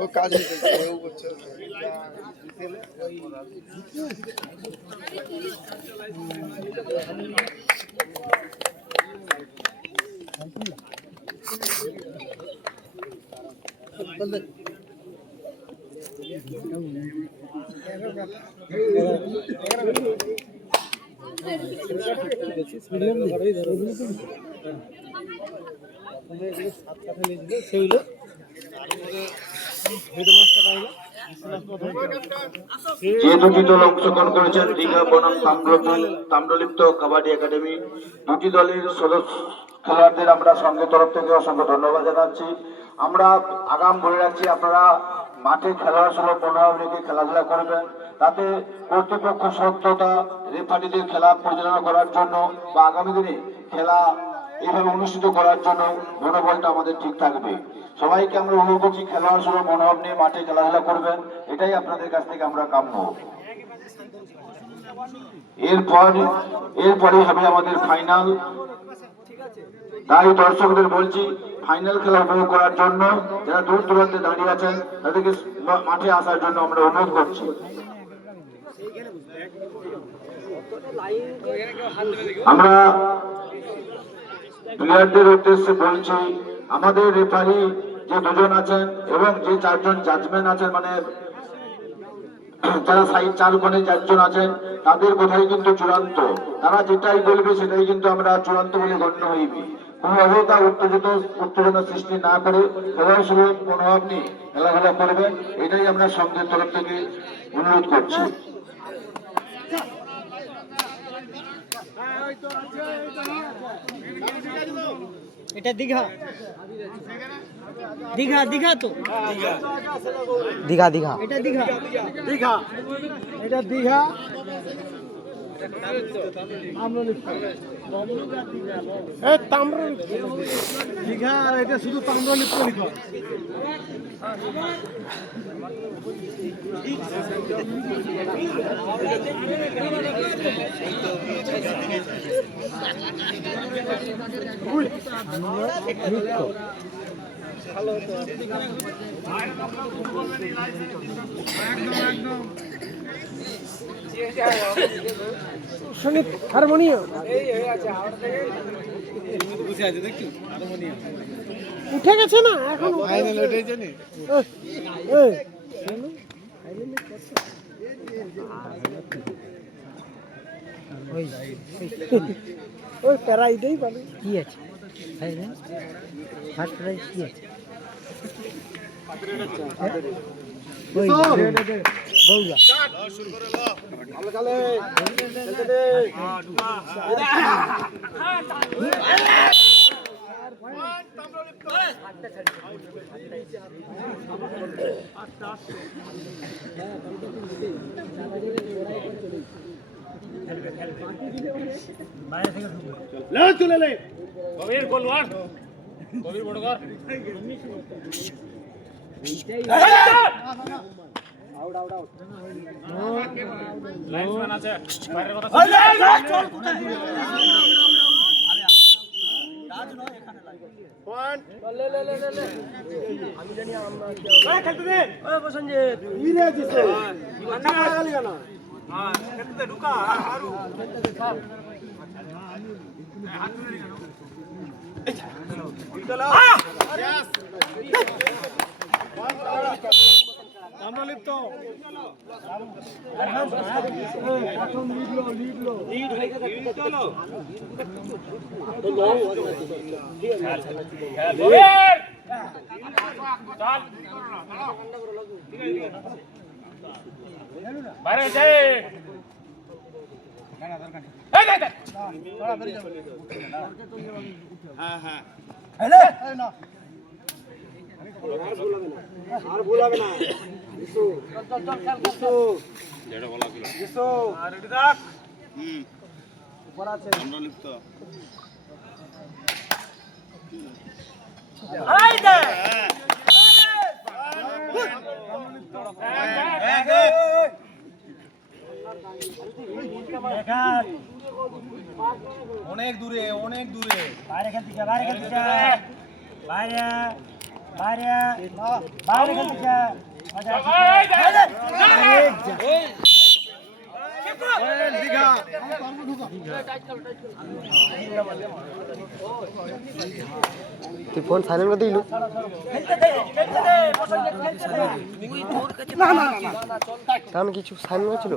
ও কাজ করছে যে দুটি দল অংশগ্রহণ করেছেন দীঘা বনাম তাম্রলিপ্ত কাবাডি একাডেমি, দুটি দলের সদস্য খেলোয়াড়দের আমরা সঙ্গে তরফ থেকে অসংখ্য ধন্যবাদ জানাচ্ছি। আমরা আগাম বলে রাখছি, আপনারা মাঠে খেলার সময় মনোভাব রেখে খেলাধুলা করবেন, তাতে কর্তৃপক্ষ সত্যতা রেফারিদের খেলা পরিচালনা করার জন্য বা আগামী দিনে খেলা এইভাবে অনুষ্ঠিত করার জন্য মনোবলটা আমাদের ঠিক থাকবে। সবাইকে আমরা অনুরোধ করছি খেলার সময় মনোভাব নিয়ে মাঠে খেলাধুলা করবেন, এটাই আপনাদের কাছ থেকে আমরা কাম্য। এরপরে হবে আমাদের ফাইনাল। তাই দর্শকদের বলছি, ফাইনাল খেলা উপভোগ করার জন্য যারা দূর দূরান্তে দাঁড়িয়ে আছেন তাদেরকে মাঠে আসার জন্য আমরা অনুরোধ করছি। আমরা প্লেয়ারদের উদ্দেশ্যে বলছি, আমাদের রেফারি যে দুজন আছেন এবং যে চারজন জাজমেন্ট আছেন, মানে যারা সাইড চার কোণে চারজন আছেন, তাদের কথাই কিন্তু চূড়ান্ত। তারা যেটাই বলবে সেটাই কিন্তু আমরা চূড়ান্ত বলে গণ্য হইবে। কোনোভাবে তা উত্তেজনা সৃষ্টি না করে খেলার সময় মনোভাব নিয়ে খেলাধুলা করবেন, এটাই আমরা সংঘের তরফ থেকে অনুরোধ করছি। এটা দীঘা দীঘা দীঘা তো দীঘা দীঘা এটা দীঘা দীঘা এটা দীঘা দীঘা, এটা শুধু তাম্রলিপ্ত লিখা। সঙ্গীত হারমোনিয়াম উঠে গেছে না এখন, ওই প্যারাইটাই পাবে। কি আছে ফার্স্ট প্রাইজ কি আছে? ওই বউলা শুরু করে লো কালে চলে লে কবির গোলওয়ার কবির বড় কর আউট আউট আউট লাইনসম্যান আছে বাইরের কথা চল কোথায় রাজ নয় এখানে লাগে পয়েন্ট লে লে লে লে আমি জানি আমরা কি ওই খেলতে দে ওই বসঞ্জিত ইরে দিছে না গালি না হ্যাঁ খেলতে দে ঢুকা মারু খেলতে দে সব হাত ধরে কেন চলো यस তাম্রলিপ্ত প্রথম লিড চলো তো লো চল বাইরে যাই না না দরকার হ্যাঁ হ্যাঁ হেলে না আর ভুলাবে না বিশু চল চল চল বিশু যেটা বলা ছিল বিশু রেডি থাক উপর আছে আমরা লিখতো অনেক দূরে বাইরে খেলতে যা বাইরে খেলতে যা তুই ফোন সাইলেন্ট করে দিলু কারণ কিছু সাইলেন্ট ছিল